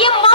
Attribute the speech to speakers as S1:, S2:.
S1: you